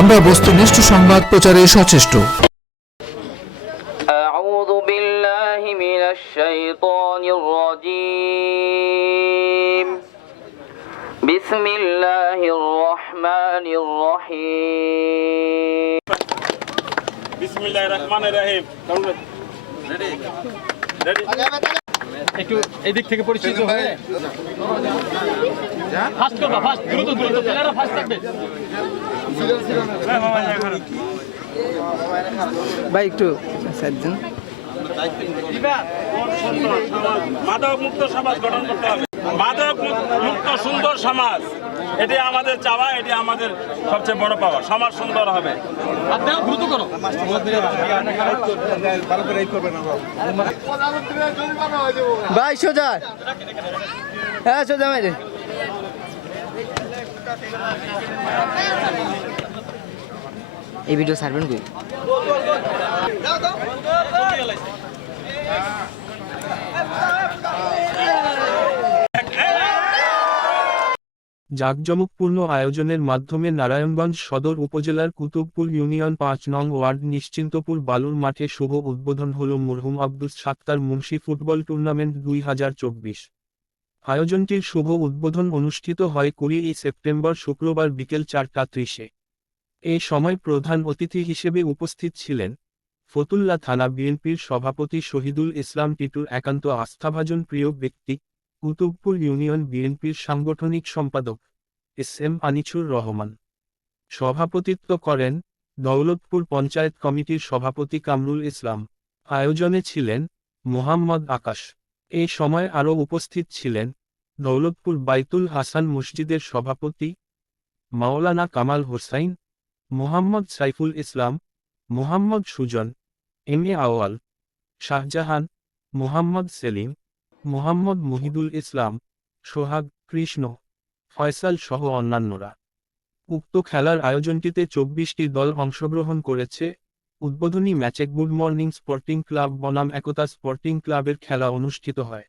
আমরা বস্তুনিষ্ঠ সংবাদ প্রচারে সচেষ্ট أعوذ بالله من الشيطان الرجيم بسم الله الرحمن الرحيم বিসমিল্লাহির রহমানির রহিম রেডি একটু এদিক থেকে পরিচিত হয়ে। ফাস্ট করবা ফাস্ট দ্রুত দ্রুত প্লেয়াররা ফাস্ট থাকবে। ভাই একটু সাইড দিন। মাদক মুক্ত সমাজ গঠন করতে হবে। মাদক মুক্ত সুন্দর সমাজ। এটি আমাদের চাওয়া এটি আমাদের সবচেয়ে বড় পাওয়া। সমাজ সুন্দর হবে। ভাই সোজা। হ্যাঁ সোজা মাইরে। এই ভিডিও ছাড়বেন কই? জাঁকজমকপূর্ণ আয়োজনের মাধ্যমে নারায়ণগঞ্জ সদর উপজেলার কুতুবপুর ইউনিয়ন পাঁচ নং ওয়ার্ড নিশ্চিন্তপুর বালুর মাঠে শুভ উদ্বোধন হল মরহুম আব্দুস সাত্তার মুন্সি ফুটবল টুর্নামেন্ট দুই হাজার চব্বিশ। আয়োজনটির শুভ উদ্বোধন অনুষ্ঠিত হয় কুড়ি সেপ্টেম্বর শুক্রবার বিকেল চারটা ত্রিশে। এ সময় প্রধান অতিথি হিসেবে উপস্থিত ছিলেন ফতুল্লা থানা বিএনপির সভাপতি শহীদুল ইসলাম টিটুর একান্ত আস্থাভাজন প্রিয় ব্যক্তি কুতুবপুর ইউনিয়ন বিএনপির সাংগঠনিক সম্পাদক এস এম আনিছুর রহমান। সভাপতিত্ব করেন দৌলতপুর পঞ্চায়েত কমিটির সভাপতি কামরুল ইসলাম। আয়োজনে ছিলেন মোহাম্মদ আকাশ। এ সময় আরও উপস্থিত ছিলেন দৌলতপুর বাইতুল হাসান মসজিদের সভাপতি মাওলানা কামাল হোসাইন, মোহাম্মদ সাইফুল ইসলাম, মোহাম্মদ সুজন, এম এ আওয়াল শাহজাহান, মোহাম্মদ সেলিম মোহাম্মদ মুহিদুল ইসলাম সোহাগ কৃষ্ণ ফয়সাল সহ অন্যান্যরা। উক্ত খেলার আয়োজনটিতে চব্বিশটি দল অংশগ্রহণ করেছে। উদ্বোধনী ম্যাচে গুড মর্নিং স্পোর্টিং ক্লাব বনাম একতা স্পোর্টিং ক্লাবের খেলা অনুষ্ঠিত হয়।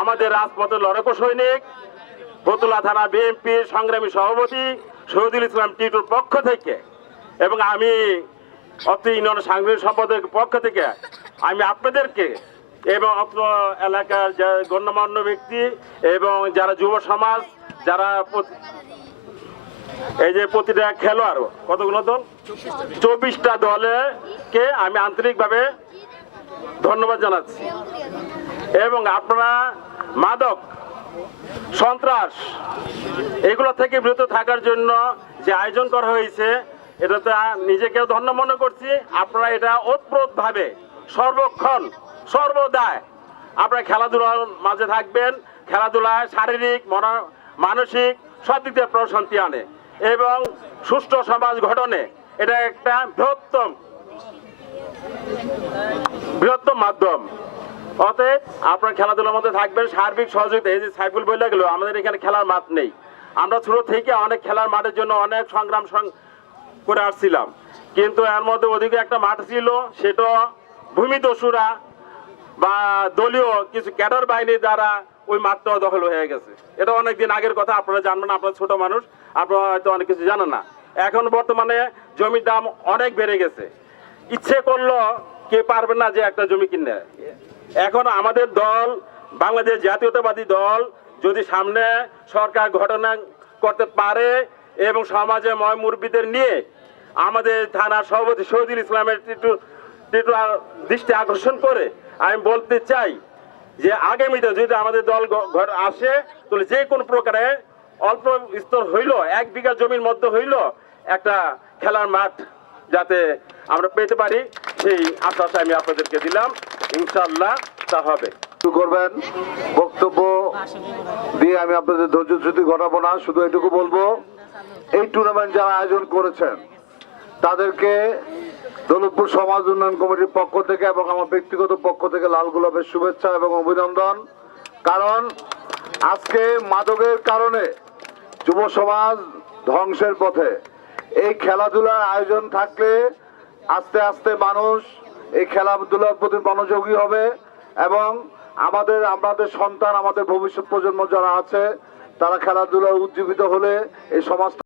আমাদের রাজপথের লড়াকু সৈনিক ফতুল্লা থানা বিএনপির সংগ্রামী সভাপতি শহীদুল ইসলাম টিটুর পক্ষ থেকে এবং আমি অতি ইউনিয়ন সাংগঠনিক সম্পাদকের পক্ষ থেকে আমি আপনাদেরকে এবং অত্র এলাকার যে গণ্যমান্য ব্যক্তি এবং যারা যুব সমাজ, যারা এই যে প্রতিটা খেলোয়াড়, কতগুলো দল? চব্বিশটা দলেকে আমি আন্তরিকভাবে ধন্যবাদ জানাচ্ছি। এবং আপনারা মাদক সন্ত্রাস, এগুলো থেকে বিরত থাকার জন্য যে আয়োজন করা হয়েছে, এটাতে নিজেকেও ধন্য মনে করছি। আপনারা এটা ওতপ্রোতভাবে, সর্বক্ষণ সর্বদায় আপনারা খেলাধুলার মাঝে থাকবেন। খেলাধুলায় শারীরিক, মনো- মানসিক, সব দিক দিয়ে প্রশান্তি আনে এবং সুষ্ঠু সমাজ গঠনে এটা একটা বৃহত্তম বৃহত্তম মাধ্যম। অতএব আপনারা খেলাধুলার মধ্যে থাকবেন, সার্বিক সহযোগিতা। এই যে সাইফুল বলে গেল, আমাদের এখানে খেলার মাঠ নেই। আমরা ছোট থেকে অনেক খেলার মাঠের জন্য অনেক সংগ্রাম করে আসছিলাম। কিন্তু এর মধ্যে ওদিকে একটা মাঠ ছিল, সেটা ভূমি ভূমিদস্যুরা বা দলীয় কিছু ক্যাডার বাহিনীর দ্বারা ওই মাঠটা দখল হয়ে গেছে। এটা অনেক দিন আগের কথা, আপনারা জানবেন আপনারা ছোট মানুষ, আপনারা হয়তো অনেক কিছু জানেন না। এখন বর্তমানে জমির দাম অনেক বেড়ে গেছে। ইচ্ছে করল কে পারবে না যে একটা জমি কিনে। এখন আমাদের দল, বাংলাদেশ জাতীয়তাবাদী দল, যদি সামনে সরকার ঘটনা করতে পারে এবং সমাজে ময় মুরব্বীদের নিয়ে আমাদের থানার সভাপতি শহীদুল ইসলামের একটু দৃষ্টি আকর্ষণ করে, আমি বলতে চাই যে আগামীতে যদি আমাদের দল ঘর আসে, তাহলে যে কোনো প্রকারে অল্প স্তর হইল, এক বিঘা জমির মধ্যে হইল একটা খেলার মাঠ যাতে আমরা পেতে পারি, সেই আশ্বাস আমি আপনাদেরকে দিলাম। ইনশাল্লাহ তা হবে। করবেন, বক্তব্য দিয়ে আমি আপনাদের ধৈর্য চ্যুতি ঘটাবো না, শুধু এটুকু বলব, এই টুর্নামেন্ট যারা আয়োজন করেছেন, তাদেরকে দৌলতপুর সমাজ উন্নয়ন কমিটির পক্ষ থেকে এবং আমার ব্যক্তিগত পক্ষ থেকে লাল গোলাপের শুভেচ্ছা এবং অভিনন্দন। কারণ আজকে মাদকের কারণে যুব সমাজ ধ্বংসের পথে। এই খেলাধুলার আয়োজন থাকলে আস্তে আস্তে মানুষ এই খেলাধুলার প্রতি মনোযোগী হবে এবং আমাদের আমাদের সন্তান, আমাদের ভবিষ্যৎ প্রজন্ম যারা আছে, তারা খেলাধুলা উজ্জীবিত হলে এই সমাজ